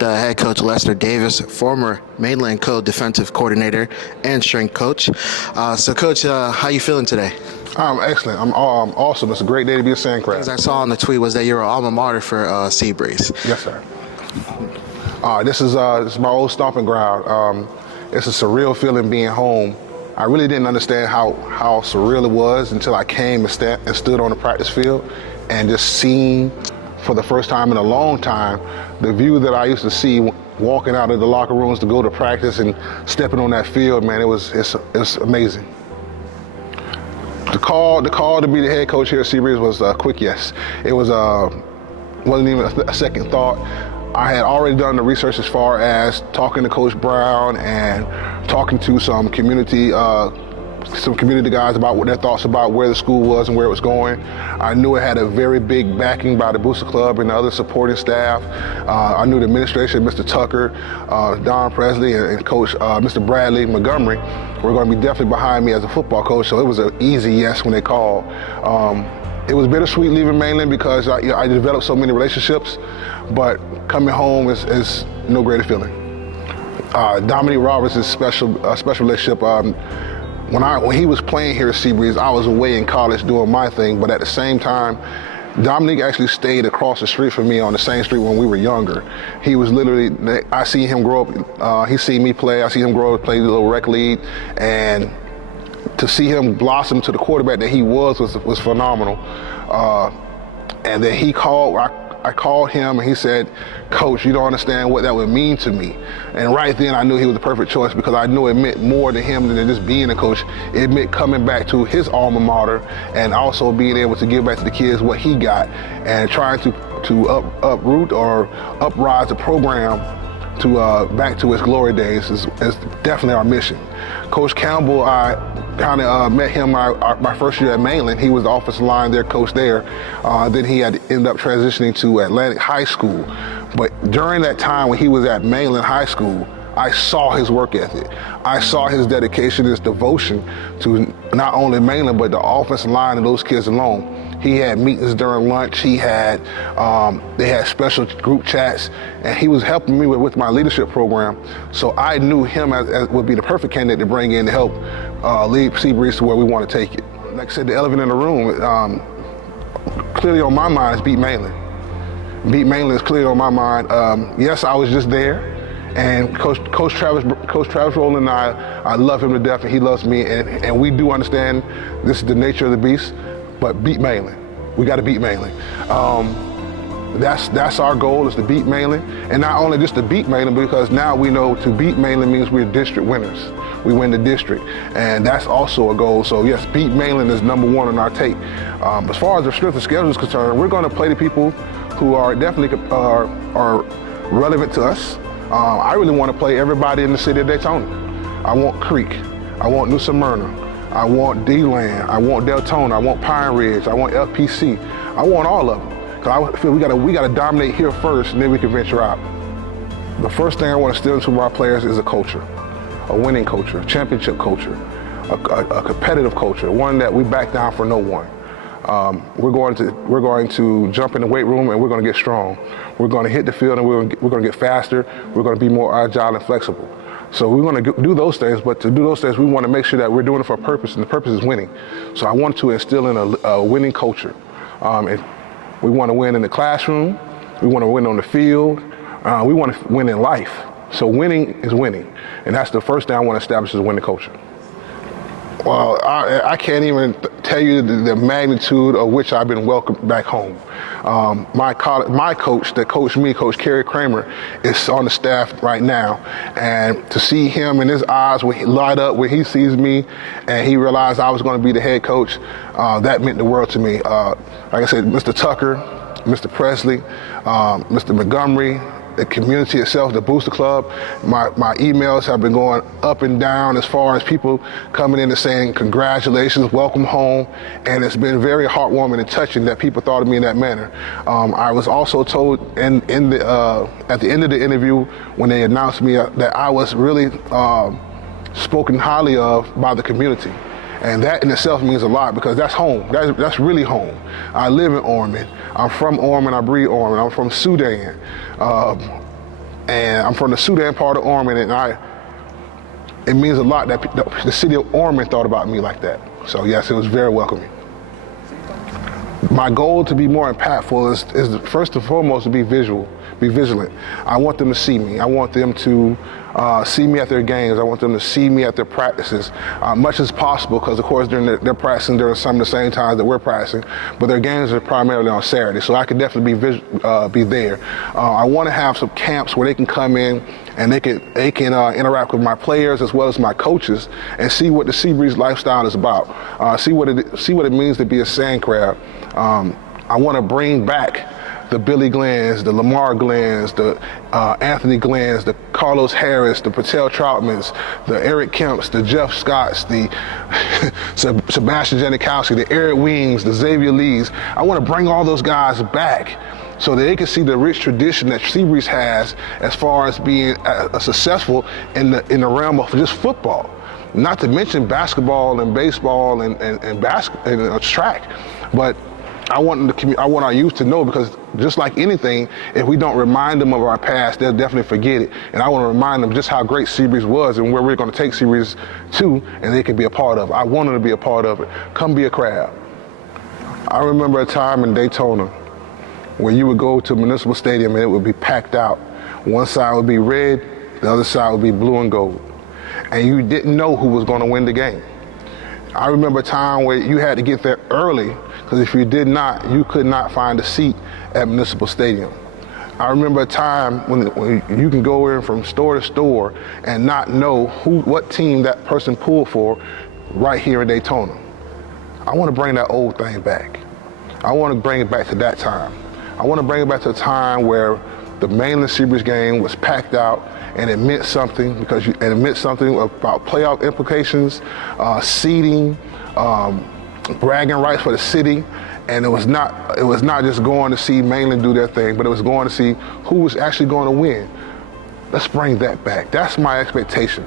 with head coach Lester Davis, former Mainland co-defensive coordinator and strength coach. So, Coach, how you feeling today? I'm excellent. I'm awesome. It's a great day to be a Sandcraft. As I saw on the tweet was that you're an alma mater for Seabreeze. Yes, sir. This is my old stomping ground. It's a surreal feeling being home. I really didn't understand how surreal it was until I came and stood on the practice field and just seen for the first time in a long time the view that I used to see walking out of the locker rooms to go to practice and stepping on that field. Man, it's amazing. The call to be the head coach here at Seabreeze was a quick yes. It wasn't even a second thought. I had already done the research as far as talking to Coach Brown and talking to some community guys about what their thoughts about where the school was and where it was going. I knew it had a very big backing by the Booster Club and the other supporting staff. I knew the administration, Mr. Tucker, Don Presley, and Coach Mr. Bradley Montgomery were going to be definitely behind me as a football coach, so it was an easy yes when they called. It was bittersweet leaving Mainland because I developed so many relationships, but coming home is no greater feeling. Dominique Roberts is special relationship. When he was playing here at Seabreeze, I was away in college doing my thing, but at the same time, Dominique actually stayed across the street from me on the same street when we were younger. He was literally, I see him grow up, he seen me play, I see him grow up, play the little rec league, and to see him blossom to the quarterback that he was phenomenal. And then I called him and he said, "Coach, you don't understand what that would mean to me." And right then I knew he was the perfect choice because I knew it meant more to him than just being a coach. It meant coming back to his alma mater and also being able to give back to the kids what he got and trying to uproot or uprise the program to back to its glory days is definitely our mission. Coach Campbell, I kind of met him my first year at Mainland. He was the offensive line there, coach there. Then he had ended up transitioning to Atlantic High School. But during that time when he was at Mainland High School, I saw his work ethic. I saw his dedication, his devotion to not only Mainland, but the offensive line and those kids alone. He had meetings during lunch. They had special group chats, and he was helping me with my leadership program. So I knew him as would be the perfect candidate to bring in to help lead Seabreeze to where we want to take it. Like I said, the elephant in the room, clearly on my mind is beat Mainland. Beat Mainland is clearly on my mind. Yes, I was just there, and Coach Travis Rowland and I love him to death, and he loves me, and we do understand this is the nature of the beast. But beat Mainland. We got to beat Mainland. That's our goal, is to beat Mainland. And not only just to beat Mainland, because now we know to beat Mainland means we're district winners. We win the district. And that's also a goal. So yes, beat Mainland is number one on our tape. As far as the strength of schedule is concerned, we're going to play the people who are definitely are relevant to us. I really want to play everybody in the city of Daytona. I want Creek. I want New Smyrna. I want D-Land, I want Deltona, I want Pine Ridge, I want FPC. I want all of them. Because I feel we gotta dominate here first, and then we can venture out. The first thing I want to instill into our players is a culture, a winning culture, a championship culture, a competitive culture, one that we back down for no one. We're going to jump in the weight room and we're going to get strong. We're going to hit the field and we're going to get faster. We're going to be more agile and flexible. So we're going to do those things, but to do those things, we want to make sure that we're doing it for a purpose, and the purpose is winning. So I want to instill in a winning culture. And we want to win in the classroom. We want to win on the field. We want to win in life. So winning is winning, and that's the first thing I want to establish is a winning culture. Well, I can't even tell you the magnitude of which I've been welcomed back home. My coach that coached me, Coach Kerry Kramer, is on the staff right now. And to see him in his eyes when he light up when he sees me and he realized I was going to be the head coach, that meant the world to me. Like I said, Mr. Tucker, Mr. Presley, Mr. Montgomery, the community itself, the Booster Club, my emails have been going up and down as far as people coming in and saying congratulations, welcome home, and it's been very heartwarming and touching that people thought of me in that manner. I was also told at the end of the interview when they announced me that I was really spoken highly of by the community. And that in itself means a lot because that's home. That's really home. I live in Ormond. I'm from Ormond. I breathe Ormond. I'm from Sudan. and I'm from the Sudan part of Ormond, and it means a lot that the city of Ormond thought about me like that. So yes, it was very welcoming. My goal to be more impactful is first and foremost to be vigilant. I want them to see me. I want them to see me at their games. I want them to see me at their practices, much as possible, because of course they're practicing during some of the same times that we're practicing, but their games are primarily on Saturday, so I could definitely be there. I want to have some camps where they can come in and they can interact with my players as well as my coaches and see what the Seabreeze lifestyle is about. See what it means to be a sand crab. I want to bring back the Billy Glenns, the Lamar Glenns, the Anthony Glenns, the Carlos Harris, the Patel Troutmans, the Eric Kemps, the Jeff Scotts, the Sebastian Janikowski, the Eric Wings, the Xavier Lees. I want to bring all those guys back so that they can see the rich tradition that Seabreeze has as far as being successful in the realm of just football. Not to mention basketball and baseball and track, but I want our youth to know, because just like anything, if we don't remind them of our past, they'll definitely forget it. And I want to remind them just how great Seabreeze was and where we're going to take Seabreeze to, and they can be a part of it. I want them to be a part of it. Come be a crab. I remember a time in Daytona where you would go to Municipal Stadium and it would be packed out. One side would be red, the other side would be blue and gold. And you didn't know who was going to win the game. I remember a time where you had to get there early, because if you did not, you could not find a seat at Municipal Stadium. I remember a time when you can go in from store to store and not know what team that person pulled for right here in Daytona. I want to bring that old thing back. I want to bring it back to that time. I want to bring it back to a time where the Mainland Seabreeze game was packed out, and it meant something, and it meant something about playoff implications, seeding, bragging rights for the city, and it was not just going to see Mainland do their thing, but it was going to see who was actually going to win. Let's bring that back. That's my expectation.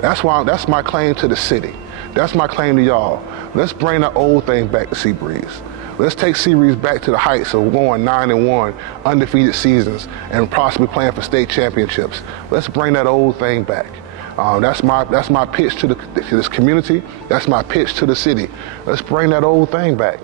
That's my claim to the city. That's my claim to y'all. Let's bring that old thing back to Seabreeze. Let's take Seabreeze back to the heights of going 9-1, undefeated seasons, and possibly playing for state championships. Let's bring that old thing back. That's my pitch to this community. That's my pitch to the city. Let's bring that old thing back.